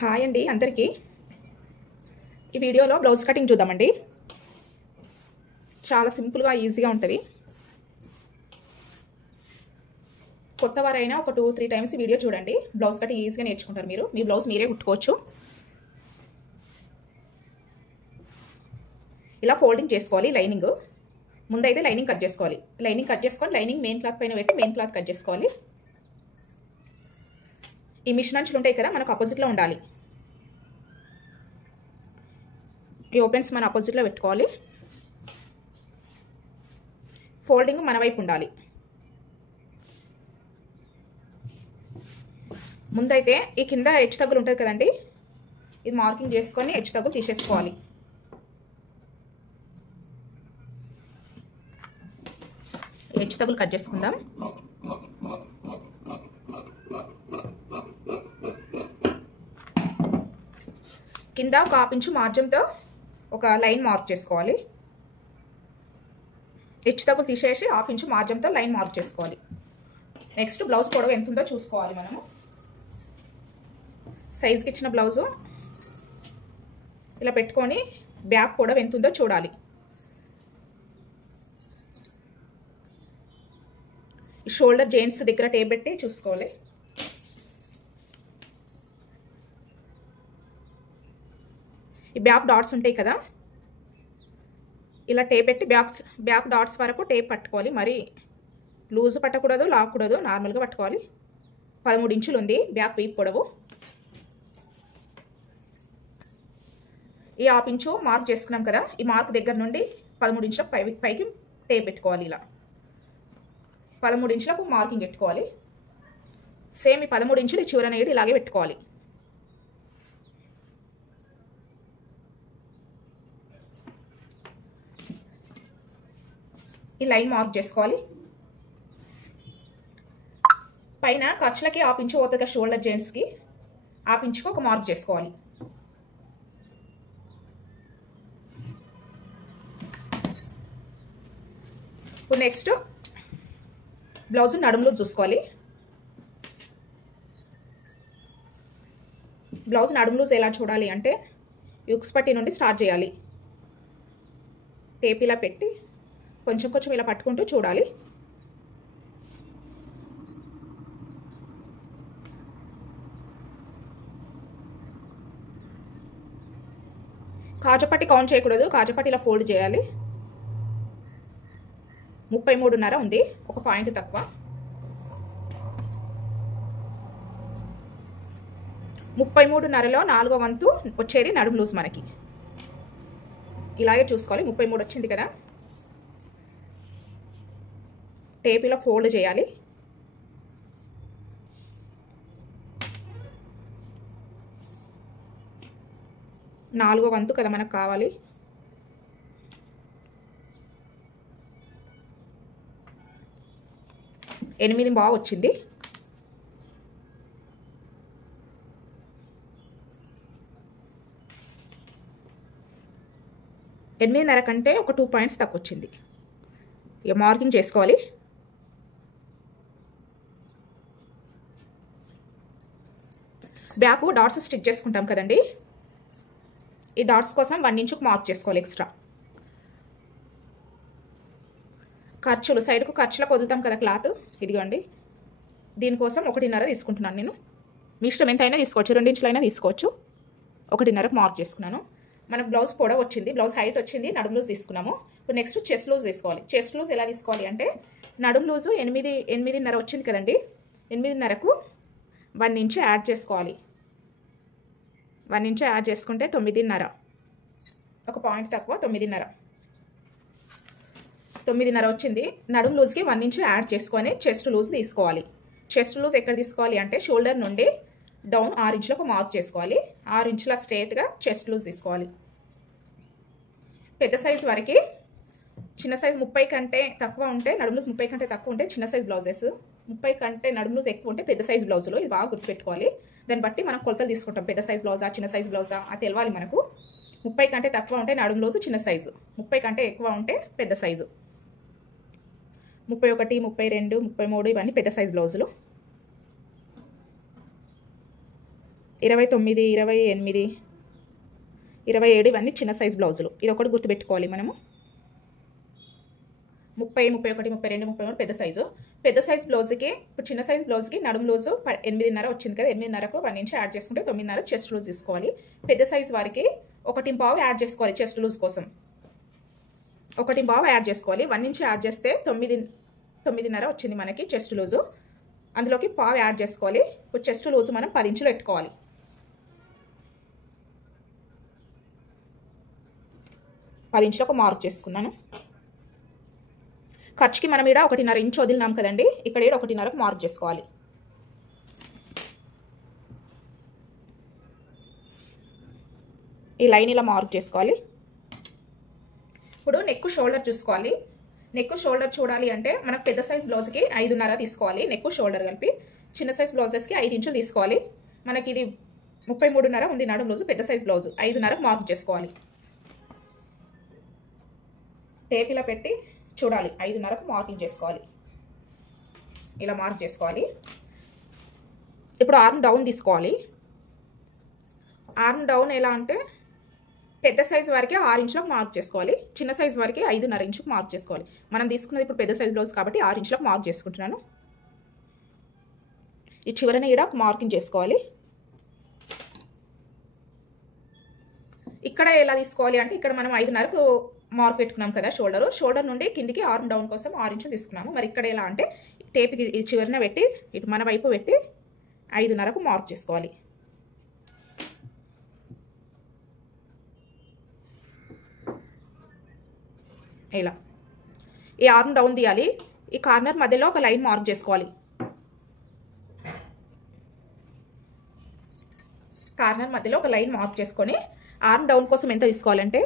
Hi అండి అందరికీ. ఈ వీడియోలో బ్లౌజ్ కటింగ్ చూద్దామండి. చాలా సింపుల్గా ఈజీగా ఉంటుంది. కొత్త వారైనా ఒక 2-3 టైమ్స్ వీడియో చూడండి. బ్లౌజ్ కటింగ్ ఈజీగా నేర్చుకుంటారు. మీ బ్లౌజ్ మీరే కుట్టుకోవచ్చు. ఇలా ఫోల్డింగ్ చేసుకోవాలి. లైనింగ్ ముందైతే లైనింగ్ కట్ చేసుకోవాలి. లైనింగ్ మెయిన్ క్లాత్ పైన పెట్టి మెయిన్ క్లాత్ కట్ చేసుకోవాలి. ఈ మిషన్ అంచులు ఉంటాయి కదా, మనకు ఆపోజిట్లో ఉండాలి. ఈ ఓపెన్స్ మన ఆపోజిట్లో పెట్టుకోవాలి. ఫోల్డింగ్ మన వైపు ఉండాలి. ముందైతే ఈ కింద హెచ్చు తగ్గులు ఉంటుంది కదండి, ఇది మార్కింగ్ చేసుకొని హెచ్చు తగ్గులు తీసేసుకోవాలి. హెచ్చు తగ్గులు కట్ చేసుకుందాం. కింద ఒక 1/2 ఇంచు మార్జిన్తో ఒక లైన్ మార్క్ చేసుకోవాలి. హెచ్చు తగ్గులు తీసేసి 1/2 ఇంచు మార్జిన్తో లైన్ మార్క్ చేసుకోవాలి. నెక్స్ట్ బ్లౌజ్ పొడవు ఎంత ఉందో చూసుకోవాలి. మనము సైజ్కి ఇచ్చిన బ్లౌజు ఇలా పెట్టుకొని బ్యాక్ పొడవు ఎంత ఉందో చూడాలి. ఈ షోల్డర్ జాయింట్స్ దగ్గర టేప్ పెట్టి చూసుకోవాలి. ఈ బ్యాక్ డాట్స్ ఉంటాయి కదా, ఇలా టేప్ పెట్టి బ్యాక్ డాట్స్ వరకు టేప్ పట్టుకోవాలి. మరి లూజ్ పట్టకూడదు, లాక్కూడదు, నార్మల్గా పట్టుకోవాలి. 13 ఇంచులు ఉంది బ్యాక్ వీప్ పొడవు. ఈ 1/2 ఇంచు మార్క్ చేసుకున్నాం కదా, ఈ మార్క్ దగ్గర నుండి 13 ఇంచులకు పైకి టేప్ పెట్టుకోవాలి. ఇలా 13 ఇంచులకు మార్కింగ్ పెట్టుకోవాలి. సేమ్ ఈ 13 ఇంచులు ఈ చివరన ఇలాగే పెట్టుకోవాలి. ఈ లైన్ మార్క్ చేసుకోవాలి. పైన ఖర్చులకి 1/2 ఇంచు పోతుంది కదా, షోల్డర్ జాయింట్స్కి 1/2 ఇంచుకి ఒక మార్క్ చేసుకోవాలి. ఇప్పుడు నెక్స్ట్ బ్లౌజ్ నడుములో చూసుకోవాలి. బ్లౌజ్ నడుము లూజ్ ఎలా చూడాలి అంటే, యుక్స్ పట్టి నుండి స్టార్ట్ చేయాలి. టేప్ ఇలా పెట్టి కొంచెం కొంచెం ఇలా పట్టుకుంటూ చూడాలి. కాజపట్టి కౌంట్ చేయకూడదు, కాజపట్టి ఇలా ఫోల్డ్ చేయాలి. 33.5 ఉంది, ఒక పాయింట్ తక్కువ. 33.5లో 4వ వంతు వచ్చేది నడుము లూజ్ మనకి. ఇలాగే చూసుకోవాలి. 33 వచ్చింది కదా, టేప్ ఇలా ఫోల్డ్ చేయాలి. నాలుగో వంతు కదా మనకు కావాలి. ఎనిమిది బాగా వచ్చింది. ఎనిమిదిన్నర కంటే ఒక 2 పాయింట్స్ తక్కువ వచ్చింది. ఇక మార్కింగ్ చేసుకోవాలి. బ్యాక్ డాట్స్ స్టిచ్ చేసుకుంటాం కదండి, ఈ డాట్స్ కోసం 1 ఇంచుకు మార్క్ చేసుకోవాలి ఎక్స్ట్రా. ఖర్చులు సైడ్కు ఖర్చులకు వదులుతాం కదా క్లాత్, ఇదిగోండి. దీనికోసం 1.5 తీసుకుంటున్నాను నేను. మీ ఇష్టం ఎంతైనా తీసుకోవచ్చు, 2 ఇంచులైనా తీసుకోవచ్చు. 1.5కు మార్క్ చేసుకున్నాను. మనకు బ్లౌజ్ పొడవు వచ్చింది, బ్లౌజ్ హైట్ వచ్చింది, నడుము లూజ్ తీసుకున్నాము. ఇప్పుడు నెక్స్ట్ చెస్ట్ లూజ్ తీసుకోవాలి. చెస్ట్ లూజ్ ఎలా తీసుకోవాలి అంటే, నడుము లూజు 8.5 వచ్చింది కదండి, 8.5కు 1 ఇంచు యాడ్ చేసుకోవాలి. 1 ఇంచు యాడ్ చేసుకుంటే 9.5, ఒక పాయింట్ తక్కువ 9.5 వచ్చింది. నడుము లూజ్కి 1 ఇంచు యాడ్ చేసుకొని చెస్ట్ లూజ్ తీసుకోవాలి. చెస్ట్ లూజ్ ఎక్కడ తీసుకోవాలి అంటే, షోల్డర్ నుండి డౌన్ 6 ఇంచులకు మార్క్ చేసుకోవాలి. 6 ఇంచుల స్ట్రేట్గా చెస్ట్ లూజ్ తీసుకోవాలి. పెద్ద సైజు వరకు, చిన్న సైజు 30 కంటే తక్కువ ఉంటే, నడుము లూజ్ 30 కంటే తక్కువ ఉంటే చిన్న సైజు బ్లౌజెస్, 30 కంటే నడుము లూజ్ ఎక్కువ ఉంటే పెద్ద సైజు బ్లౌజులు. ఇది బాగా గుర్తుపెట్టుకోవాలి. దాన్ని బట్టి మనం కొలతలు తీసుకుంటాం. పెద్ద సైజు బ్లౌజా, చిన్న సైజు బ్లౌజా అది తెలవాలి మనకు. 30 కంటే తక్కువ ఉంటే నడుము లూజ్ చిన్న సైజు, 30 కంటే ఎక్కువ ఉంటే పెద్ద సైజు. 31, 32, 33 ఇవన్నీ పెద్ద సైజు బ్లౌజులు. 29, 28, 27 ఇవన్నీ చిన్న సైజ్ బ్లౌజులు. ఇది ఒకటి గుర్తుపెట్టుకోవాలి మనము. 30, 31, 32, 33 పెద్ద సైజు. పెద్ద సైజ్ బ్లౌజ్కి ఇప్పుడు చిన్న సైజ్ బ్లౌజ్కి నడుము లూజు 8.5 వచ్చింది కదా, 8.5కు 1 ఇంచ్ యాడ్ చేసుకుంటే 9.5 చెస్ట్ లూజ్ తీసుకోవాలి. పెద్ద సైజ్ వారికి 1.5 యాడ్ చేసుకోవాలి చెస్ట్ లూజ్ కోసం. 1.5 యాడ్ చేసుకోవాలి. 1 ఇంచ్ యాడ్ చేస్తే 9.5 వచ్చింది మనకి చెస్ట్ లూజు. అందులోకి పావు యాడ్ చేసుకోవాలి. ఇప్పుడు చెస్ట్ లూజు మనం 10 ఇంచులు పెట్టుకోవాలి. 10 ఇంచులకు మార్క్ చేసుకున్నాను. ఖర్చుకి మనం ఇక్కడ 1.5 ఇంచు వదిలినాం కదండి, ఇక్కడ 1.5కు మార్క్ చేసుకోవాలి. ఈ లైన్ ఇలా మార్క్ చేసుకోవాలి. ఇప్పుడు నెక్ షోల్డర్ చూసుకోవాలి. నెక్ షోల్డర్ చూడాలి అంటే మనకు పెద్ద సైజ్ బ్లౌజ్కి 5.5 తీసుకోవాలి. నెక్ షోల్డర్ కలిపి చిన్న సైజ్ బ్లౌజెస్కి 5 ఇంచులు తీసుకోవాలి. మనకి ఇది 33.5 ఉంది నడుము బ్లౌజ్, పెద్ద సైజ్ బ్లౌజ్ 5.5కు మార్క్ చేసుకోవాలి. టేప్ ఇలా పెట్టి చూడాలి, 5.5కు మార్కింగ్ చేసుకోవాలి. ఇలా మార్క్ చేసుకోవాలి. ఇప్పుడు ఆర్మ్ డౌన్ తీసుకోవాలి. ఆర్మ్ డౌన్ ఎలా అంటే పెద్ద సైజ్ వరకు 6 ఇంచులకు మార్క్ చేసుకోవాలి. చిన్న సైజ్ వరకు 5.5 ఇంచులకు మార్క్ చేసుకోవాలి. మనం తీసుకున్నది ఇప్పుడు పెద్ద సైజ్ బ్లౌజ్ కాబట్టి 6 ఇంచులకు మార్క్ చేసుకుంటున్నాను. ఈ చివరన ఇక్కడ మార్కింగ్ చేసుకోవాలి. ఇక్కడ ఎలా తీసుకోవాలి అంటే ఇక్కడ మనం 5.5కు మార్క్ పెట్టుకున్నాం కదా షోల్డర్ నుండి కిందికి ఆర్మ్ డౌన్ కోసం 6 ఇంచులు తీసుకున్నాము. మరి ఇక్కడ ఎలా అంటే టేప్కి ఈ చివరన పెట్టి ఇటు మన వైపు పెట్టి 5.5కు మార్క్ చేసుకోవాలి. ఇలా ఈ ఆర్మ్ డౌన్ తీయాలి. ఈ కార్నర్ మధ్యలో ఒక లైన్ మార్క్ చేసుకోవాలి. కార్నర్ మధ్యలో ఒక లైన్ మార్క్ చేసుకొని ఆర్మ్ డౌన్ కోసం ఎంత తీసుకోవాలంటే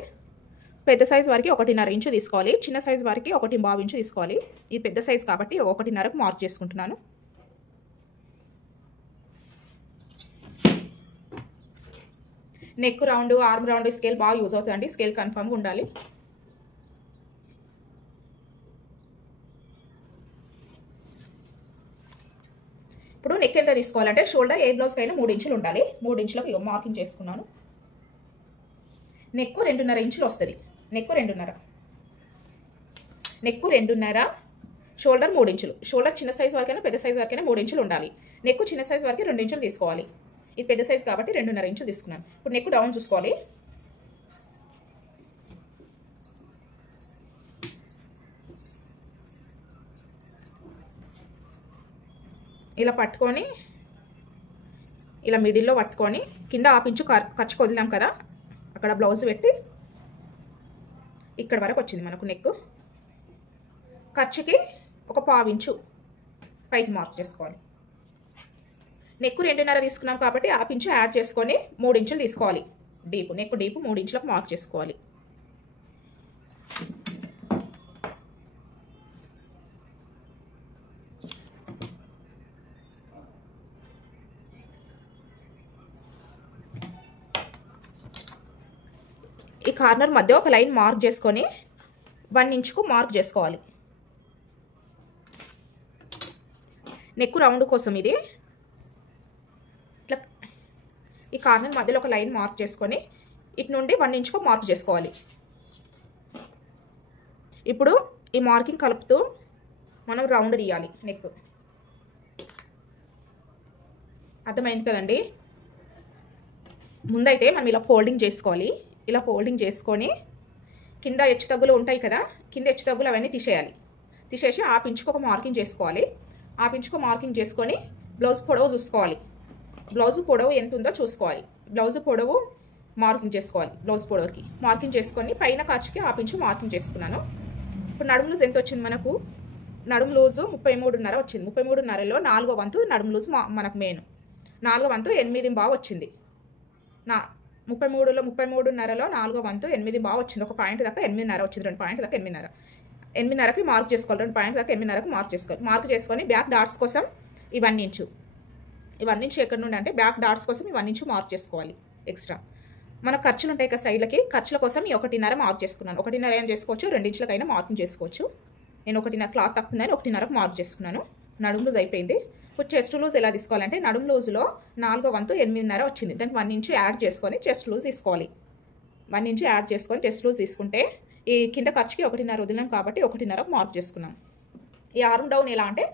పెద్ద సైజ్ వరకు 1.5 ఇంచు తీసుకోవాలి. చిన్న సైజ్ వరకు 1.5 ఇంచు తీసుకోవాలి. ఈ పెద్ద సైజ్ కాబట్టి 1.5కు మార్క్ చేసుకుంటున్నాను. Neck round, arm round scale బాగా యూజ్ అవుతుందండి. స్కేల్ కన్ఫర్మ్గా ఉండాలి. ఇప్పుడు నెక్ ఎంత తీసుకోవాలంటే షోల్డర్ ఏ బ్లౌజ్కి అయినా 3 ఇంచులు ఉండాలి. 3 ఇంచులకు మార్కింగ్ చేసుకున్నాను. నెక్ 2.5 ఇంచులు వస్తుంది. నెక్ 2.5, షోల్డర్ 3 ఇంచులు. షోల్డర్ చిన్న సైజ్ వరకైనా పెద్ద సైజ్ వరకైనా 3 ఇంచులు ఉండాలి. నెక్ చిన్న సైజ్ వరకు 2 ఇంచులు తీసుకోవాలి. ఇది పెద్ద సైజ్ కాబట్టి 2.5 ఇంచులు తీసుకున్నాను. ఇప్పుడు నెక్ డౌన్ చూసుకోవాలి. ఇలా పట్టుకొని ఇలా మిడిల్లో పట్టుకొని కింద 1/2 ఇంచు ఖర్చుకు వదిలాం కదా, అక్కడ బ్లౌజ్ పెట్టి ఇక్కడ వరకు వచ్చింది మనకు నెక్. ఖర్చుకి ఒక 1/2 ఇంచు పైకి మార్క్ చేసుకోవాలి. నెక్ 2.5 తీసుకున్నాం కాబట్టి 1/2 ఇంచు యాడ్ చేసుకొని 3 ఇంచులు తీసుకోవాలి. నెక్ డీపు 3 ఇంచులకు మార్క్ చేసుకోవాలి. ఈ కార్నర్ మధ్య ఒక లైన్ మార్క్ చేసుకొని 1 ఇంచుకు మార్క్ చేసుకోవాలి. నెక్ రౌండ్ కోసం ఇది ఇట్లా ఈ కార్నర్ మధ్యలో ఒక లైన్ మార్క్ చేసుకొని ఇటు నుండి 1 ఇంచుకు మార్క్ చేసుకోవాలి. ఇప్పుడు ఈ మార్కింగ్ కలుపుతూ మనం రౌండ్ తీయాలి. నెక్ అర్థమైంది కదండి. ముందైతే మనం ఇలా ఫోల్డింగ్ చేసుకోవాలి. ఇలా ఫోల్డింగ్ చేసుకొని కింద హెచ్చు తగ్గులు ఉంటాయి కదా, కింద హెచ్చు తగ్గులు అవన్నీ తీసేసి 1/2 ఇంచుకు ఒక మార్కింగ్ చేసుకోవాలి. 1/2 ఇంచుకు మార్కింగ్ చేసుకొని బ్లౌజ్ పొడవు చూసుకోవాలి. బ్లౌజ్ పొడవు ఎంత ఉందో చూసుకోవాలి. బ్లౌజ్ పొడవు మార్కింగ్ చేసుకోవాలి. బ్లౌజ్ పొడవుకి మార్కింగ్ చేసుకొని పైన ఖర్చుకి 1/2 ఇంచు మార్కింగ్ చేసుకున్నాను. ఇప్పుడు నడుము లూజ్ ఎంత వచ్చింది మనకు? నడుము లూజు 33.5 వచ్చింది. 33.5లో 4వ వంతు నడుము లూజ్ మనకు మెయిన్. 4వ వంతు 8.5 వచ్చింది. 33లో 33.5లో 4వ వంతు 8.5 వచ్చింది. ఒక పాయింట్ దాకా 8.5 వచ్చింది. 2 పాయింట్ దాకా 8.5కి మార్క్ చేసుకోవాలి. 2 పాయింట్ దాకా 8.5కి మార్క్ చేసుకోవాలి. మార్క్ చేసుకొని బ్యాక్ డాట్స్ కోసం ఈ 1 ఇంచు ఎక్కడి నుండి అంటే బ్యాక్ డాట్స్ కోసం ఈ 1 ఇంచు మార్క్ చేసుకోవాలి. ఎక్స్ట్రా మన ఖర్చులు ఉంటాయి కదా సైడ్లకి, ఖర్చుల కోసం ఈ 1.5 మార్క్ చేసుకున్నాను. 1.5 ఏం చేసుకోవచ్చు, 2 ఇంచులకైనా మార్కింగ్ చేసుకోవచ్చు. నేను 1.5 క్లాత్ తక్కువ ఉందని 1.5కు మార్క్ చేసుకున్నాను. నడుము లూజ్ అయిపోయింది. ఇప్పుడు చెస్ట్ లూజ్ ఎలా తీసుకోవాలంటే నడుము లూజ్లో 4వ వంతు 8.5 వచ్చింది. దానికి 1 ఇంచు యాడ్ చేసుకొని చెస్ట్ లూజ్ తీసుకోవాలి. 1 ఇంచు యాడ్ చేసుకొని చెస్ట్ లూజ్ తీసుకుంటే ఈ కింద ఖర్చుకి 1.5 వదిలాం కాబట్టి 1.5కు మార్క్ చేసుకున్నాం. ఈ ఆర్మ్ డౌన్ ఎలా అంటే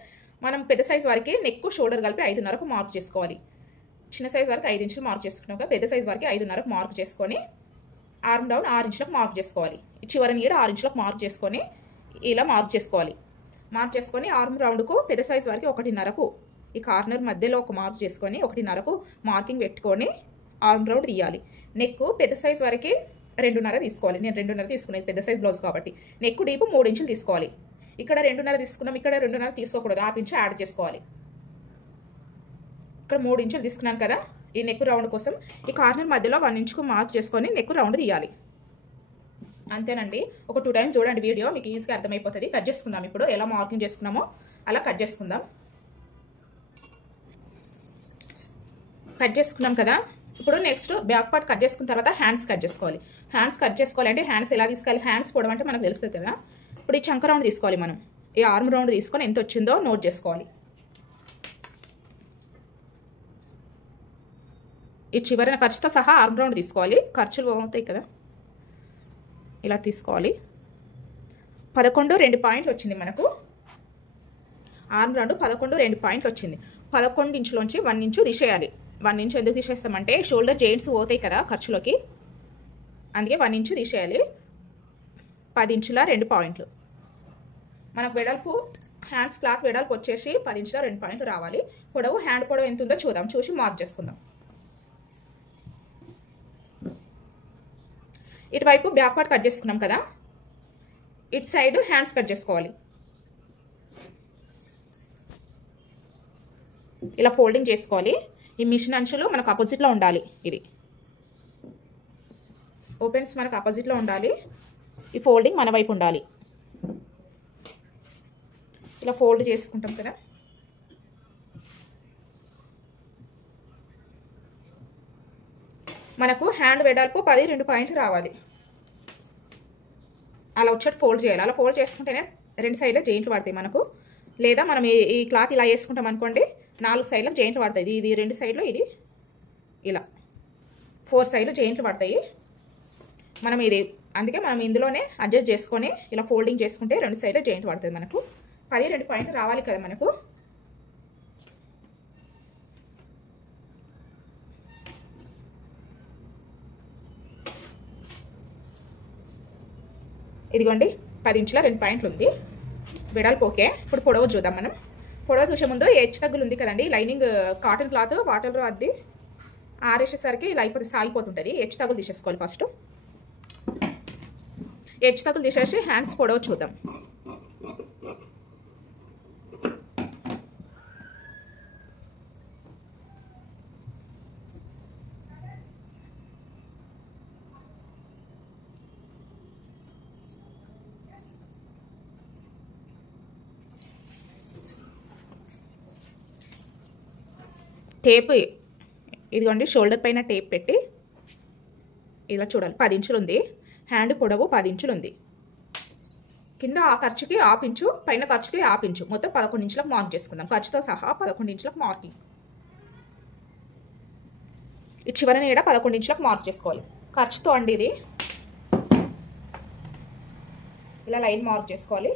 మనం పెద్ద సైజ్ వరకు నెక్ షోల్డర్ కలిపి 5.5కు మార్క్ చేసుకోవాలి. చిన్న సైజ్ వరకు 5 ఇంచులు మార్క్ చేసుకున్నాక పెద్ద సైజ్ వరకు 5.5కు మార్క్ చేసుకొని ఆర్మ్ డౌన్ 6 ఇంచులకు మార్క్ చేసుకోవాలి. చివరిని కూడా 6 ఇంచులకు మార్క్ చేసుకొని ఇలా మార్క్ చేసుకోవాలి. మార్క్ చేసుకొని ఆర్మ్ రౌండ్కు పెద్ద సైజ్ వరకు 1.5కు ఈ కార్నర్ మధ్యలో ఒక మార్క్ చేసుకొని 1.5కు మార్కింగ్ పెట్టుకొని ఆర్మ్ రౌండ్ తీయాలి. నెక్ పెద్ద సైజ్ వరకు 2.5 తీసుకోవాలి. నేను 2.5 తీసుకునేది పెద్ద సైజ్ బ్లౌజ్ కాబట్టి. నెక్ డీప్ 3 ఇంచులు తీసుకోవాలి. ఇక్కడ 2.5 తీసుకున్నాం, ఇక్కడ 2.5 తీసుకోకూడదు, 1/2 ఇంచు యాడ్ చేసుకోవాలి. ఇక్కడ 3 ఇంచులు తీసుకున్నాను కదా, ఈ నెక్ రౌండ్ కోసం ఈ కార్నర్ మధ్యలో 1 ఇంచుకు మార్క్ చేసుకొని నెక్ రౌండ్ తీయాలి. అంతేనండి. ఒక 2 టైమ్స్ చూడండి వీడియో, మీకు ఈజీగా అర్థమైపోతుంది. కట్ చేసుకుందాం. ఇప్పుడు ఎలా మార్కింగ్ చేసుకున్నామో అలా కట్ చేసుకుందాం. కట్ చేసుకున్నాం కదా, ఇప్పుడు నెక్స్ట్ బ్యాక్ పార్ట్ కట్ చేసుకున్న తర్వాత హ్యాండ్స్ కట్ చేసుకోవాలి. హ్యాండ్స్ కట్ చేసుకోవాలంటే హ్యాండ్స్ ఎలా తీసుకోవాలి, హ్యాండ్స్ పొడవు అంటే మనకు తెలుస్తుంది కదా. ఇప్పుడు ఈ చంక రౌండ్ తీసుకోవాలి. మనం ఈ ఆర్మ్ రౌండ్ తీసుకొని ఎంత వచ్చిందో నోట్ చేసుకోవాలి. ఈ చివరిన ఖర్చుతో సహా ఆర్మ్ రౌండ్ తీసుకోవాలి. ఖర్చులు అవుతాయి కదా, ఇలా తీసుకోవాలి. 11.2 పాయింట్లు వచ్చింది మనకు. ఆర్మ్ రౌండ్ 11.2 పాయింట్లు వచ్చింది. 11 ఇంచులోంచి 1 ఇంచు తీసేయాలి. 1 ఇంచు ఎందుకు తీసేస్తామంటే షోల్డర్ జాయింట్స్ పోతాయి కదా ఖర్చులోకి, అందుకే 1 ఇంచు తీసేయాలి. 10 ఇంచుల 2 పాయింట్లు. మనకు వెడల్పు హ్యాండ్స్ క్లాత్ వెడల్పు వచ్చేసి 10 ఇంచుల 2 పాయింట్లు రావాలి. పొడవు హ్యాండ్ పొడవు ఎంత ఉందో చూద్దాం, చూసి మార్క్ చేసుకుందాం. ఇటువైపు బ్యాక్ పార్ట్ కట్ చేసుకున్నాం కదా, ఇటు సైడ్ హ్యాండ్స్ కట్ చేసుకోవాలి. ఇలా ఫోల్డింగ్ చేసుకోవాలి. ఈ మిషన్ అంచులు మనకు ఆపోజిట్లో ఉండాలి. ఇది ఓపెన్స్ మనకు ఆపోజిట్లో ఉండాలి. ఈ ఫోల్డింగ్ మన వైపు ఉండాలి. ఇలా ఫోల్డ్ చేసుకుంటాం కదా. మనకు హ్యాండ్ వెడల్పు 10.2 పాయింట్లు రావాలి. అలా వచ్చేట్టు ఫోల్డ్ చేయాలి. అలా ఫోల్డ్ చేసుకుంటేనే 2 సైడ్ల జాయింట్లు పడతాయి మనకు. లేదా మనం ఈ క్లాత్ ఇలా వేసుకుంటాం అనుకోండి, 4 సైడ్లకు జాయింట్లు పడతాయి. ఇది 2 సైడ్లు, ఇది ఇలా 4 సైడ్లు జాయింట్లు పడతాయి. మనం ఇది అందుకే మనం ఇందులోనే అడ్జస్ట్ చేసుకొని ఇలా ఫోల్డింగ్ చేసుకుంటే 2 సైడ్ల జాయింట్ పడుతుంది. మనకు 10.2 పాయింట్లు రావాలి కదా మనకు. ఇదిగోండి 10 ఇంచుల 2 పాయింట్లు ఉంది వెడల్పు. ఓకే, ఇప్పుడు పొడవు చూద్దాం మనం. పొడవు చూసే ముందు హెచ్చు తగ్గులు ఉంది కదండి, లైనింగ్ కాటన్ క్లాత్ వాటర్లో అద్ది ఆరేసేసరికి ఇలా అయిపోతే సాగిపోతుంటుంది. హెచ్చు తగ్గులు తీసేసుకోవాలి. ఫస్ట్ హెచ్చు తగ్గులు తీసేసి హ్యాండ్స్ పొడవు చూద్దాం. టేప్ ఇదిగోండి, షోల్డర్ పైన టేప్ పెట్టి ఇలా చూడాలి. 10 ఇంచులు ఉంది. హ్యాండ్ పొడవు 10 ఇంచులు ఉంది. కింద ఆ ఖర్చుకి 1/2 ఇంచు, పైన ఖర్చుకి 1/2 ఇంచు, మొత్తం 11 ఇంచులకు మార్క్ చేసుకుందాం. ఖర్చుతో సహా 11 ఇంచులకు మార్కింగ్. ఈ చివరని కూడా 11 ఇంచులకు మార్క్ చేసుకోవాలి. ఖర్చుతో అండి ఇది. ఇలా లైన్ మార్క్ చేసుకోవాలి.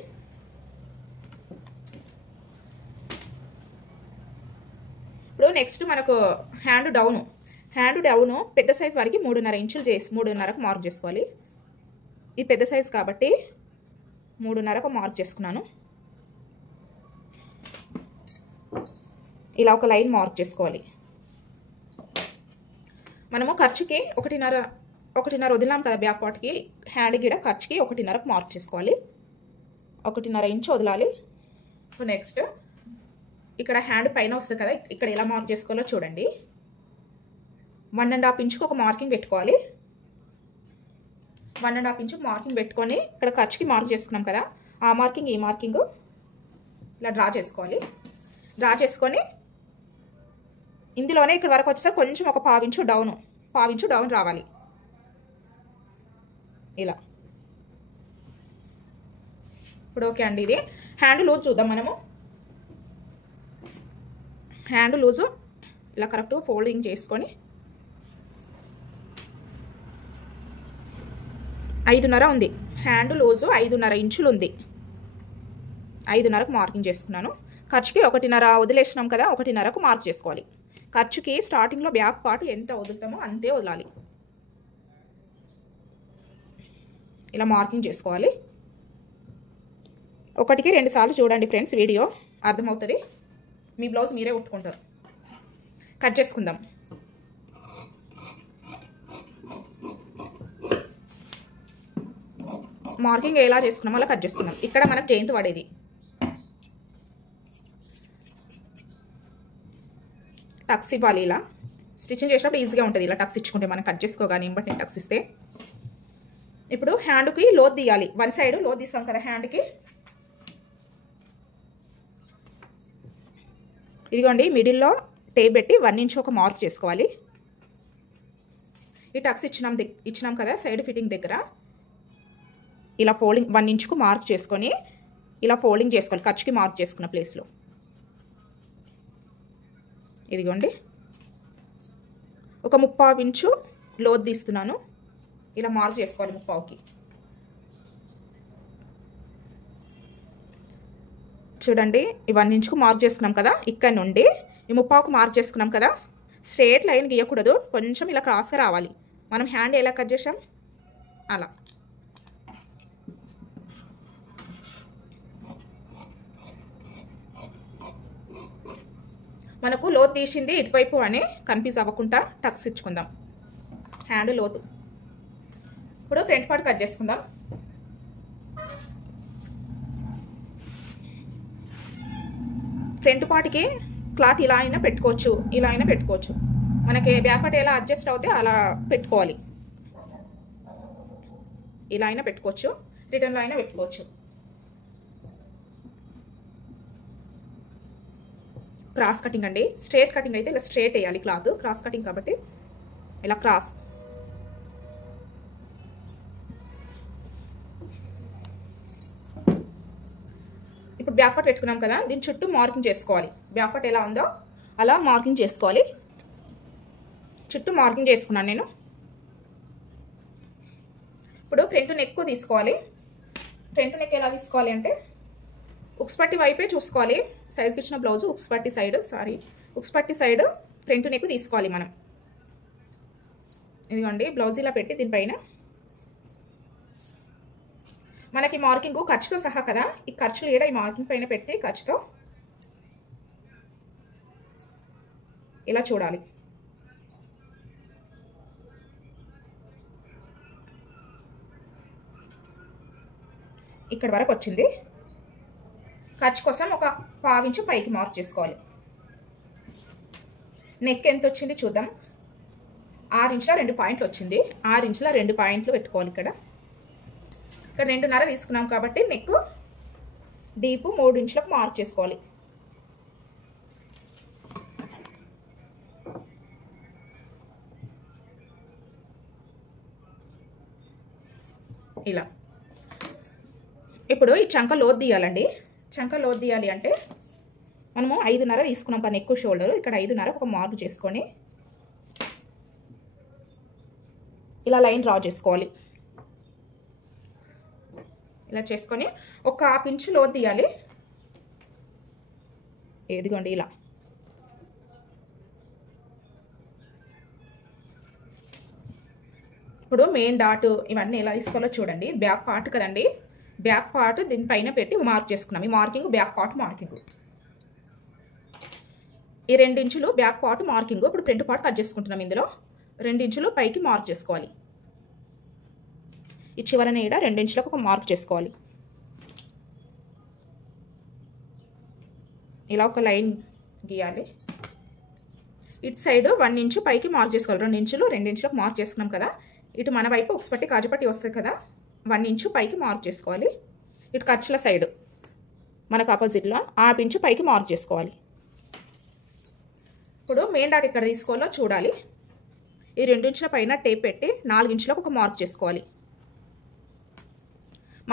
ఇప్పుడు నెక్స్ట్ మనకు హ్యాండ్ డౌను పెద్ద సైజ్ వరకు 3.5 ఇంచులు చేసి 3.5కు మార్క్ చేసుకోవాలి. ఇది పెద్ద సైజ్ కాబట్టి 3.5కు మార్క్ చేసుకున్నాను. ఇలా ఒక లైన్ మార్క్ చేసుకోవాలి. మనము ఖర్చుకి 1.5 వదిలాం కదా బ్యాక్ పార్ట్కి. హ్యాండ్ గిడ ఖర్చుకి 1.5కు మార్క్ చేసుకోవాలి. 1.5 ఇంచు వదలాలి. సో నెక్స్ట్ ఇక్కడ హ్యాండ్ పైన వస్తుంది కదా, ఇక్కడ ఎలా మార్క్ చేసుకోవాలో చూడండి. 1.5 ఇంచుకు ఒక మార్కింగ్ పెట్టుకోవాలి. 1.5 ఇంచుకు మార్కింగ్ పెట్టుకొని ఇక్కడ ఖర్చుకి మార్క్ చేసుకున్నాం కదా, ఆ మార్కింగ్ ఈ మార్కింగ్ ఇలా డ్రా చేసుకోవాలి. డ్రా చేసుకొని ఇందులోనే ఇక్కడ వరకు వచ్చేసరికి కొంచెం ఒక 1/2 ఇంచు డౌన్ రావాలి. ఇలా ఇప్పుడు ఓకే అండి. ఇది హ్యాండ్ లూజ్ చూద్దాం మనము. హ్యాండ్ లూజు ఇలా కరెక్ట్గా ఫోల్డింగ్ చేసుకొని 5.5 ఉంది. హ్యాండ్ లూజు 5.5 ఇంచులు ఉంది. 5.5కు మార్కింగ్ చేసుకున్నాను. ఖర్చుకి 1.5 వదిలేసినాం కదా, 1.5కు మార్క్ చేసుకోవాలి. ఖర్చుకి స్టార్టింగ్లో బ్యాక్ పార్ట్ ఎంత వదులుతామో అంతే వదలాలి. ఇలా మార్కింగ్ చేసుకోవాలి. 1కి 2 సార్లు చూడండి ఫ్రెండ్స్, వీడియో అర్థమవుతుంది. మీ బ్లౌజ్ మీరే కుట్టుకుంటారు. కట్ చేసుకుందాం. మార్కింగ్ ఎలా చేసుకున్నామో అలా కట్ చేసుకున్నాం. ఇక్కడ మనకు జాయింట్ పడేది. టక్స్ ఇవ్వాలి. ఇలా స్టిచ్చింగ్ చేసినప్పుడు ఈజీగా ఉంటుంది. ఇలా టక్స్ ఇచ్చుకుంటే మనం కట్ చేసుకోగానే బట్టి టక్స్ ఇస్తే. ఇప్పుడు హ్యాండ్కి లోత్ తీయాలి. 1 సైడ్ లోత్ తీస్తాం కదా హ్యాండ్కి. ఇదిగోండి మిడిల్లో టేప్ పెట్టి 1 ఇంచ్ ఒక మార్క్ చేసుకోవాలి. ఈ టక్స్ ఇచ్చినాం కదా సైడ్ ఫిట్టింగ్ దగ్గర ఇలా ఫోల్డింగ్ 1 ఇంచుకు మార్క్ చేసుకొని ఇలా ఫోల్డింగ్ చేసుకోవాలి ఖర్చుకి మార్క్ చేసుకున్న ప్లేస్లో. ఇదిగోండి ఒక 3/4 ఇంచు లోత్ తీస్తున్నాను. ఇలా మార్క్ చేసుకోవాలి 3/4కి. చూడండి ఈ 1 ఇంచుకు మార్క్ చేసుకున్నాం కదా, ఇక్కడ నుండి ఈ 3/4కు మార్క్ చేసుకున్నాం కదా, స్ట్రేట్ లైన్ గీయకూడదు, కొంచెం ఇలా క్రాస్గా రావాలి. మనం హ్యాండ్ ఎలా కట్ చేసాం అలా. మనకు లోతు తీసింది ఇటువైపు అని కన్ఫ్యూజ్ అవ్వకుండా టక్స్ ఇచ్చుకుందాం. హ్యాండ్ లోతు. ఇప్పుడు ఫ్రంట్ పార్ట్ కట్ చేసుకుందాం. ఫ్రంట్ పార్ట్కి క్లాత్ ఇలా అయినా పెట్టుకోవచ్చు, ఇలా అయినా పెట్టుకోవచ్చు. మనకి బ్యాక్ పార్ట్ ఎలా అడ్జస్ట్ అవుతే అలా పెట్టుకోవాలి. ఇలా అయినా పెట్టుకోవచ్చు, రిటర్న్లో అయినా పెట్టుకోవచ్చు. క్రాస్ కటింగ్ అండి. స్ట్రేట్ కటింగ్ అయితే ఇలా స్ట్రేట్ వేయాలి క్లాత్. క్రాస్ కటింగ్ కాబట్టి ఇలా క్రాస్. ఇప్పుడు బ్యాక్ పార్ట్ పెట్టుకున్నాం కదా, దీని చుట్టూ మార్కింగ్ చేసుకోవాలి. బ్యాక్ పార్ట్ ఎలా ఉందో అలా మార్కింగ్ చేసుకోవాలి. చుట్టూ మార్కింగ్ చేసుకున్నాను నేను. ఇప్పుడు ఫ్రంట్ నెక్ తీసుకోవాలి. ఫ్రంట్ నెక్ ఎలా తీసుకోవాలి అంటే ఉక్స్ పట్టి వైపే చూసుకోవాలి. సైజ్కి ఇచ్చిన బ్లౌజు ఉక్స్ పట్టి సైడ్ ఫ్రంట్ నెక్ తీసుకోవాలి మనం. ఇదిగోండి బ్లౌజ్ ఇలా పెట్టి దీనిపైన మనకి మార్కింగ్ ఖర్చుతో సహా కదా, ఈ ఖర్చులు ఏడా ఈ మార్కింగ్ పైన పెట్టి ఖర్చుతో ఇలా చూడాలి. ఇక్కడ వరకు వచ్చింది. ఖర్చు కోసం ఒక 1/2 ఇంచు పైకి మార్క్ చేసుకోవాలి. నెక్ ఎంత వచ్చింది చూద్దాం. 6 ఇంచుల 2 పాయింట్లు వచ్చింది. 6 ఇంచుల 2 పాయింట్లు పెట్టుకోవాలి. ఇక్కడ 2.5 తీసుకున్నాం కాబట్టి నెక్ డీపు 3 ఇంచులకు మార్క్ చేసుకోవాలి. ఇలా. ఇప్పుడు ఈ చంక లోతు తీయాలండి. చంక లోతు తీయాలి అంటే మనము 5.5 తీసుకున్నాం కదా నెక్ షోల్డర్. ఇక్కడ 5.5 ఒక మార్క్ చేసుకొని ఇలా లైన్ డ్రా చేసుకోవాలి. ఇలా చేసుకొని ఒక 1/2 ఇంచు లోతు తీయాలి. ఇదిగోండి ఇలా. ఇప్పుడు మెయిన్ డాట్ ఇవన్నీ ఎలా తీసుకోవాలో చూడండి. బ్యాక్ పార్ట్ కదండి, బ్యాక్ పార్ట్ దీనిపైన పెట్టి మార్క్ చేసుకున్నాం. ఈ మార్కింగ్ బ్యాక్ పార్ట్ మార్కింగ్. ఈ 2 ఇంచులు బ్యాక్ పార్ట్ మార్కింగ్. ఇప్పుడు ఫ్రంట్ పార్ట్ కట్ చేసుకుంటున్నాం. ఇందులో 2 ఇంచులు పైకి మార్క్ చేసుకోవాలి. ఈ చివరన ఈడ 2 ఇంచులకు ఒక మార్క్ చేసుకోవాలి. ఇలా ఒక లైన్ గీయాలి. ఇటు సైడ్ 1 ఇంచు పైకి మార్క్ చేసుకోవాలి. 2 ఇంచులు 2 ఇంచులకు మార్క్ చేసుకున్నాం కదా. ఇటు మన వైపు ఉక్స్ పట్టి కాజుపట్టి వస్తుంది కదా, 1 ఇంచు పైకి మార్క్ చేసుకోవాలి. ఇటు ఖర్చుల సైడ్ మనకు ఆపోజిట్లో 1/2 ఇంచు పైకి మార్క్ చేసుకోవాలి. ఇప్పుడు మెయిన్ డాట్ ఎక్కడ తీసుకోవాలో చూడాలి. ఈ 2 ఇంచుల పైన టేప్ పెట్టి 4 ఇంచులకు ఒక మార్క్ చేసుకోవాలి.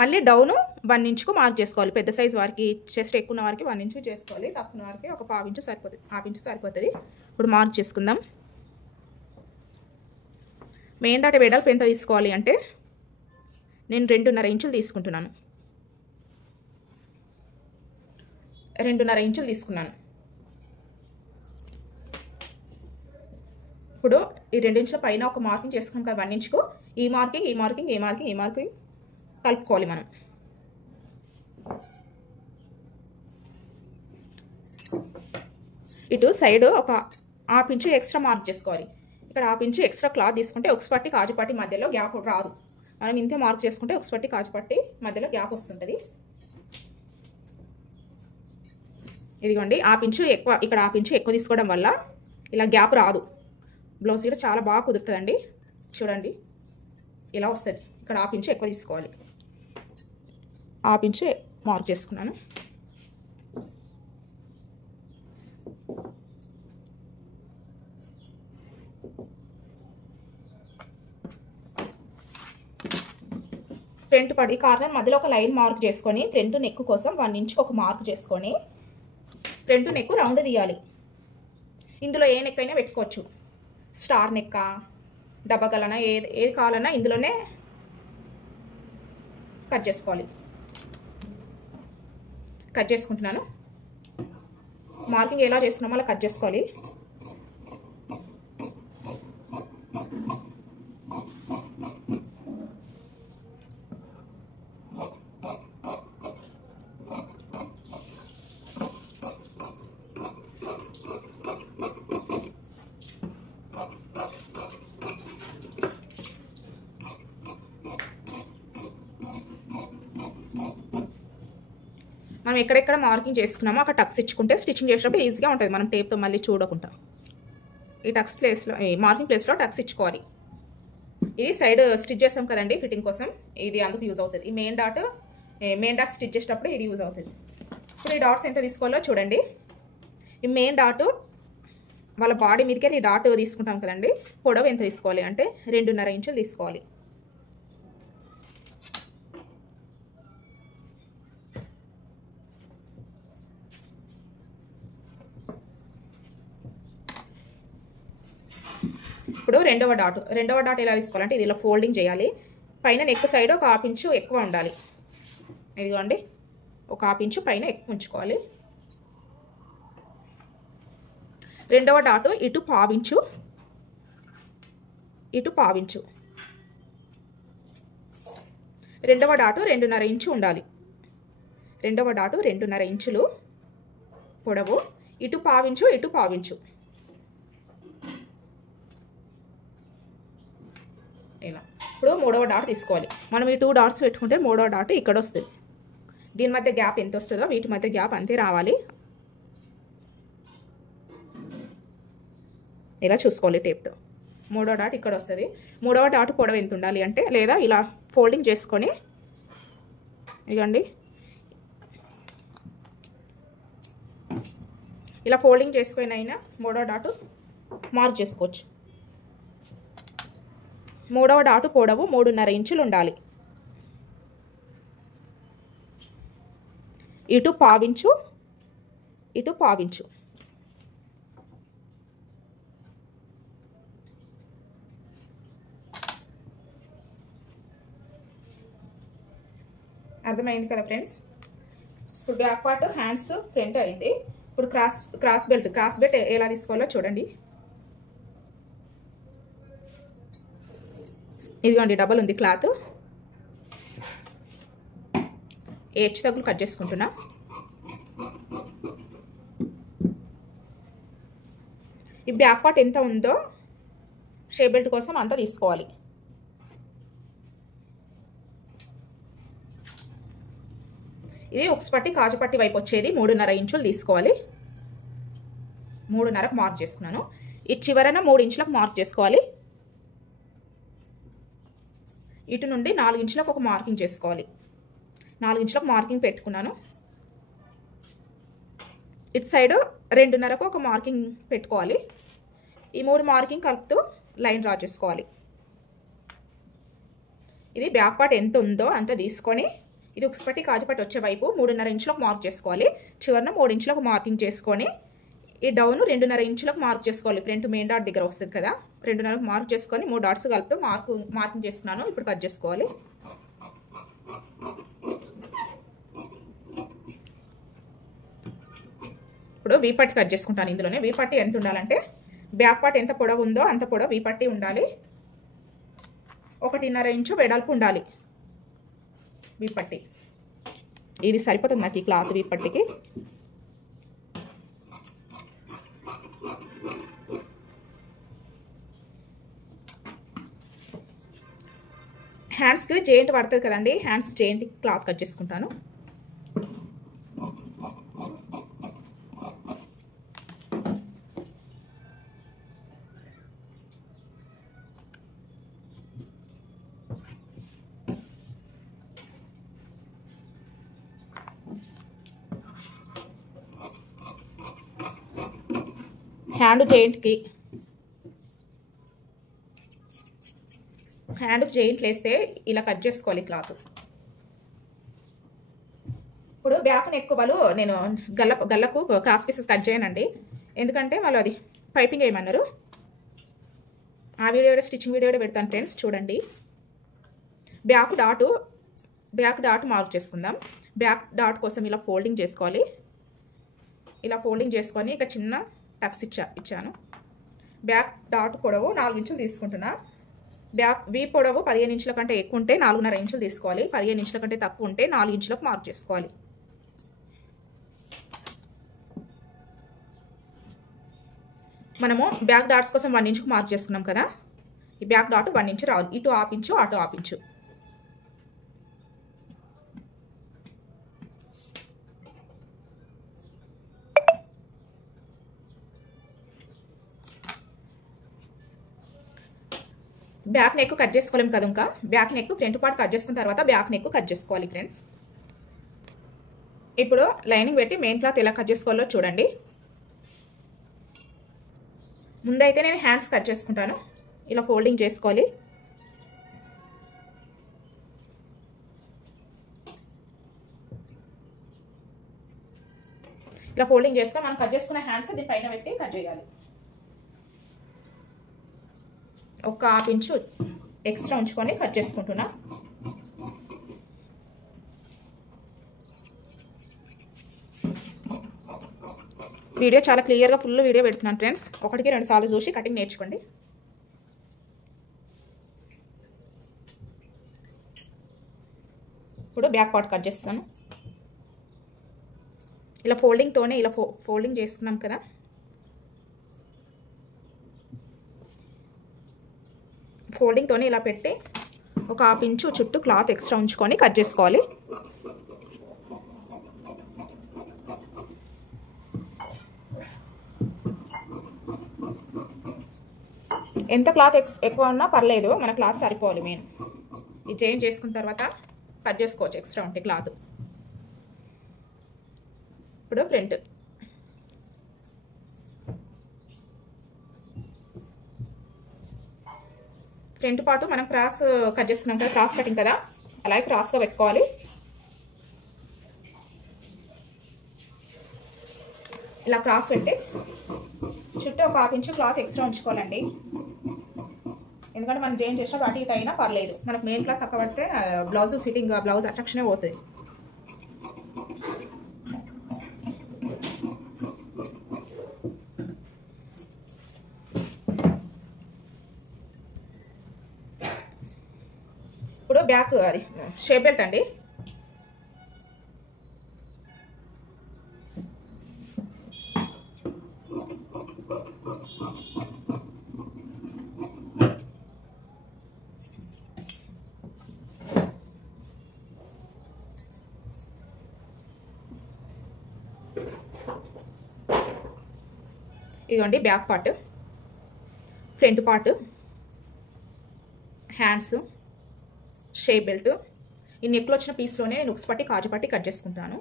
మళ్ళీ డౌను 1 ఇంచుకు మార్క్ చేసుకోవాలి. పెద్ద సైజ్ వారికి చెస్ట్ ఎక్కువ ఉన్న వారికి 1 ఇంచు చేసుకోవాలి, తక్కువ వారికి ఒక 1/2 ఇంచు సరిపోతుంది, 1/2 ఇంచు సరిపోతుంది. ఇప్పుడు మార్క్ చేసుకుందాం. మెయిన్ డాట్ వెడల్పు ఎంత తీసుకోవాలి అంటే నేను 2.5 ఇంచులు తీసుకుంటున్నాను. 2.5 ఇంచులు తీసుకున్నాను. ఇప్పుడు ఈ 2 ఇంచుల పైన ఒక మార్కింగ్ చేసుకున్నాం కదా 1 ఇంచుకు. ఈ మార్కింగ్ కలుపుకోవాలి మనం. ఇటు సైడ్ ఒక 1/2 ఇంచు ఎక్స్ట్రా మార్క్ చేసుకోవాలి. ఇక్కడ 1/2 ఇంచు ఎక్స్ట్రా క్లాత్ తీసుకుంటే ఉక్సుపట్టి కాజుపట్టి మధ్యలో గ్యాప్ రాదు. మనం ఇంతే మార్క్ చేసుకుంటే ఉక్సుపట్టి కాజుపట్టి మధ్యలో గ్యాప్ వస్తుంటుంది. ఇదిగోండి 1/2 ఇంచు ఎక్కువ, ఇక్కడ 1/2 ఇంచు ఎక్కువ తీసుకోవడం వల్ల ఇలా గ్యాప్ రాదు. బ్లౌజ్ కూడా చాలా బాగా కుదురుతుందండి. చూడండి ఇలా వస్తుంది. ఇక్కడ 1/2 ఇంచు ఎక్కువ తీసుకోవాలి. 1/2 ఇంచు మార్క్ చేసుకున్నాను. ఫ్రంట్ పడి కార్నర్ మధ్యలో ఒక లైన్ మార్క్ చేసుకొని ఫ్రంట్ నెక్ కోసం 1 ఇంచుకి ఒక మార్క్ చేసుకొని ఫ్రంట్ నెక్ రౌండ్ తీయాలి. ఇందులో ఏ నెక్ అయినా పెట్టుకోవచ్చు. స్టార్ నెక్క, డబ్బగలనా, ఏది కావాలన్నా ఇందులోనే కట్ చేసుకోవాలి. కట్ చేసుకుంటున్నాను. మార్కింగ్ ఎలా చేస్తున్నామో అలా కట్ చేసుకోవాలి. మనం ఎక్కడెక్కడ మార్కింగ్ చేసుకున్నామో అక్కడ టక్స్ ఇచ్చుకుంటే స్టిచ్చింగ్ చేసేటప్పుడు ఈజీగా ఉంటుంది. మనం టేప్తో మళ్ళీ చూడకుండా ఈ టక్స్ ప్లేస్లో, ఈ మార్కింగ్ ప్లేస్లో టక్స్ ఇచ్చుకోవాలి. ఇది సైడ్ స్టిచ్ చేస్తాం కదండి ఫిట్టింగ్ కోసం, ఇది అందుకు యూజ్ అవుతుంది. ఈ మెయిన్ డాట్ స్టిచ్ చేసేటప్పుడు ఇది యూజ్ అవుతుంది. ఇప్పుడు ఈ డాట్స్ ఎంత తీసుకోవాలో చూడండి. ఈ మెయిన్ డాట్ వాళ్ళ బాడీ మీదకి ఈ డాట్ తీసుకుంటాం కదండి. పొడవు ఎంత తీసుకోవాలి అంటే 2.5 ఇంచులు తీసుకోవాలి. ఇప్పుడు రెండవ డాట్ ఎలా తీసుకోవాలంటే ఇది ఇలా ఫోల్డింగ్ చేయాలి. పైన నెక్ సైడ్ ఒక 1/2 ఇంచు ఎక్కువ ఉండాలి. ఇదిగోండి ఒక 1/2 ఇంచు పైన ఎక్కువ ఉంచుకోవాలి. రెండవ డాట్ ఇటు 1/2 ఇంచు, ఇటు 1/2 ఇంచు. రెండవ డాట్ 2.5 ఇంచు ఉండాలి. రెండవ డాట్ 2.5 ఇంచులు పొడవు, ఇటు 1/2 ఇంచు, ఇటు 1/2 ఇంచు. ఇలా ఇప్పుడు మూడవ డాట్ తీసుకోవాలి. మనం ఈ 2 డాట్స్ పెట్టుకుంటే మూడవ డాట్ ఇక్కడ వస్తుంది. దీని మధ్య గ్యాప్ ఎంత వస్తుందో వీటి మధ్య గ్యాప్ అంతే రావాలి. ఇలా చూసుకోవాలి టేప్తో. మూడవ డాట్ ఇక్కడ వస్తుంది. మూడవ డాట్ పొడవు ఎంత ఉండాలి అంటే, లేదా ఇలా ఫోల్డింగ్ చేసుకొని ఇదిగోండి ఇలా ఫోల్డింగ్ చేసుకొని అయినా మూడవ డాట్ మార్క్ చేసుకోవచ్చు. మూడవ డాటు పొడవు 3.5 ఇంచులు ఉండాలి. ఇటు 1/2 ఇంచు, ఇటు 1/2 ఇంచు. అర్థమైంది కదా ఫ్రెండ్స్. ఇప్పుడు బ్యాక్ పార్ట్ హ్యాండ్స్ ఫ్రంట్ అయింది. ఇప్పుడు క్రాస్ బెల్ట్ ఎలా తీసుకోవాలో చూడండి. ఇదిగోండి డబల్ ఉంది క్లాత్. హెచ్చు తగ్గులు కట్ చేసుకుంటున్నా. ఈ బ్యాక్ పార్ట్ ఎంత ఉందో షేప్ బెల్ట్ కోసం అంత తీసుకోవాలి. ఇది ఉక్స్ పట్టి కాజు పట్టి వైపు వచ్చేది 3.5 ఇంచులు తీసుకోవాలి. 3.5కు మార్క్ చేసుకున్నాను. ఈ చివరన 3 ఇంచులకు మార్క్ చేసుకోవాలి. ఇటు నుండి 4 ఇంచులకు ఒక మార్కింగ్ చేసుకోవాలి. 4 ఇంచులకు మార్కింగ్ పెట్టుకున్నాను. ఇటు సైడ్ 2.5కు ఒక మార్కింగ్ పెట్టుకోవాలి. ఈ 3 మార్కింగ్ కలుపుతూ లైన్ డ్రా చేసుకోవాలి. ఇది బ్యాక్ పార్ట్ ఎంత ఉందో అంత తీసుకొని ఇది ఉక్స్పట్టి కాజపట్టి వచ్చే వైపు 3.5 ఇంచులకు మార్క్ చేసుకోవాలి. చివరన 3 ఇంచులకు మార్కింగ్ చేసుకొని ఈ డౌన్ 2.5 ఇంచులకు మార్క్ చేసుకోవాలి. ఫ్రంట్ మెయిన్ డాట్ దగ్గర వస్తుంది కదా, 2.5కు మార్క్ చేసుకొని 3 డాట్స్ కలుపుతూ మార్కింగ్ చేస్తున్నాను. ఇప్పుడు కట్ చేసుకోవాలి. ఇప్పుడు వీ పట్టి కట్ చేసుకుంటాను. ఇందులోనే వీ పట్టి ఎంత ఉండాలంటే బ్యాక్ పార్ట్ ఎంత పొడవు ఉందో అంత పొడవు వీ పట్టి ఉండాలి. 1.5 ఇంచు వెడల్పు ఉండాలి వీ పట్టి. ఇది సరిపోతుంది నాకు ఈ క్లాత్ వీ పట్టికి. హ్యాండ్స్కి జెయింట్ పడుతుంది కదండి, హ్యాండ్స్ జెయింట్ క్లాత్ కట్ చేసుకుంటాను. హ్యాండ్ జెయింట్లు వేస్తే ఇలా కట్ చేసుకోవాలి క్లాత్. ఇప్పుడు బ్యాక్ నెక్ వాళ్ళు నేను గల్లకు క్రాస్ పీసెస్ కట్ చేయనండి, ఎందుకంటే వాళ్ళు అది పైపింగ్ వేయమన్నారు. ఆ వీడియో స్టిచ్చింగ్ వీడియో పెడతాను ఫ్రెండ్స్, చూడండి. బ్యాక్ డాట్ మార్క్ చేసుకుందాం. బ్యాక్ డాట్ కోసం ఇలా ఫోల్డింగ్ చేసుకోవాలి. ఇలా ఫోల్డింగ్ చేసుకొని ఇక చిన్న టక్స్ ఇచ్చాను. బ్యాక్ డాట్ పొడవు 4 ఇంచులు తీసుకుంటున్నా. బ్యాక్ వీ పొడవు 15 ఇంచుల కంటే ఎక్కువ ఉంటే 4.5 ఇంచులు తీసుకోవాలి. 15 ఇంచుల కంటే తక్కువ ఉంటే 4 ఇంచులకు మార్క్ చేసుకోవాలి. మనము బ్యాక్ డాట్స్ కోసం 1 ఇంచుకు మార్క్ చేసుకున్నాం కదా, ఈ బ్యాక్ డాట్ 1 ఇంచు రావాలి. ఇటు హాఫ్ ఇంచు, అటు half inch. Back neck cut చేసుకోలేము కదా, ఇంకా back neck front part cut చేసుకున్న తర్వాత బ్యాక్ నెక్ కట్ చేసుకోవాలి ఫ్రెండ్స్. ఇప్పుడు లైనింగ్ పెట్టి మెయిన్ క్లాత్ ఎలా కట్ చేసుకోవాలో చూడండి. ముందైతే నేను హ్యాండ్స్ కట్ చేసుకుంటాను. ఇలా ఫోల్డింగ్ చేసుకోవాలి. ఇలా ఫోల్డింగ్ చేసుకొని మనం కట్ చేసుకున్న హ్యాండ్స్ దీని పైన పెట్టి కట్ చేయాలి. ఒక హాఫ్ ఇంచు ఎక్స్ట్రా ఉంచుకొని కట్ చేసుకుంటున్నా. వీడియో చాలా క్లియర్గా ఫుల్ వీడియో పెడుతున్నాను ఫ్రెండ్స్, 1కి 2 సార్లు చూసి కటింగ్ నేర్చుకోండి. ఇప్పుడు బ్యాక్ పార్ట్ కట్ చేస్తాను. ఇలా ఫోల్డింగ్తోనే ఇలా ఫోల్డింగ్ చేసుకున్నాం కదా, ఫోల్డింగ్తోనే ఇలా పెట్టి ఒక హాఫ్ ఇంచు చుట్టూ క్లాత్ ఎక్స్ట్రా ఉంచుకొని కట్ చేసుకోవాలి. ఎంత క్లాత్ ఎక్కువ ఉన్నా పర్లేదు, మన క్లాత్ సరిపోవాలి. మెయిన్ ఇది చేంజ్ చేసుకున్న తర్వాత కట్ చేసుకోవచ్చు ఎక్స్ట్రా ఉంటే క్లాత్. ఇప్పుడు ఫ్రంట్ పార్ట్ మనం క్రాస్ కట్ చేస్తున్నాం కదా, క్రాస్ కటింగ్ కదా, అలాగే క్రాస్గా పెట్టుకోవాలి. ఇలా క్రాస్ పెట్టి చుట్టూ ఒక హాఫ్ ఇంచు క్లాత్ ఎక్స్ట్రా ఉంచుకోవాలండి, ఎందుకంటే మనం జాయిన్ చేసినప్పుడు అటు ఇటు అయినా పర్లేదు. మనకు మెయిన్ క్లాత్ తక్కువ పడితే బ్లౌజ్ ఫిట్టింగ్, బ్లౌజ్ అట్రాక్షనే పోతుంది. ఇప్పుడు బ్యాక్ అది షేప్ బెల్ట్ అండి. ఇదిగోండి back part, front part, hands, shape belt. ఈ నెక్లో వచ్చిన పీస్లోనే నేను ఉక్స్ పట్టి కాజు పట్టి కట్ చేసుకుంటాను.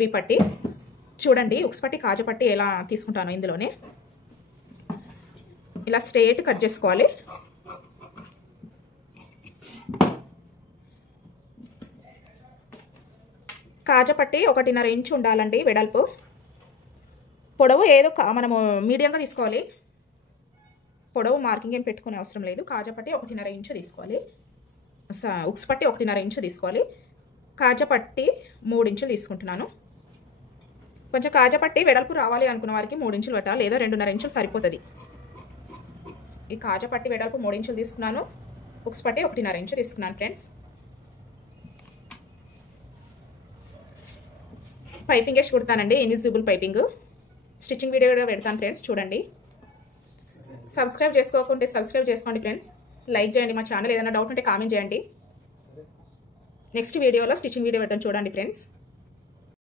వి పట్టి చూడండి, ఉక్స్ పట్టి కాజు పట్టి ఎలా తీసుకుంటాను. ఇందులోనే ఇలా స్ట్రైట్ కట్ చేసుకోవాలి. కాజపట్టి 1.5 ఇంచు ఉండాలండి వెడల్పు. పొడవు ఏదో మనము మీడియంగా తీసుకోవాలి. పొడవు మార్కింగ్ ఏం పెట్టుకునే అవసరం లేదు. కాజపట్టి 1.5 ఇంచు తీసుకోవాలి. ఉక్స్ పట్టి 1.5 ఇంచు తీసుకోవాలి. కాజపట్టి 3 ఇంచులు తీసుకుంటున్నాను. కొంచెం కాజపట్టి వెడల్పు రావాలి అనుకున్న వారికి 3 ఇంచులు పెట్టాలి, లేదా 2.5 ఇంచులు సరిపోతుంది. ఈ కాజపట్టి వెడల్పు 3 ఇంచులు తీసుకున్నాను. ఉక్స్ పట్టి 1.5 ఇంచు తీసుకున్నాను ఫ్రెండ్స్. పైపింగ్ వేసి కుడతానండి, ఇన్విజిబుల్ పైపింగ్. స్టిచ్చింగ్ వీడియో కూడా పెడతాను ఫ్రెండ్స్, చూడండి. సబ్స్క్రైబ్ చేసుకోకుంటే సబ్స్క్రైబ్ చేసుకోండి ఫ్రెండ్స్. లైక్ చేయండి మా ఛానల్. ఏదైనా డౌట్ ఉంటే కామెంట్ చేయండి. నెక్స్ట్ వీడియోలో స్టిచ్చింగ్ వీడియో పెడతాను, చూడండి ఫ్రెండ్స్.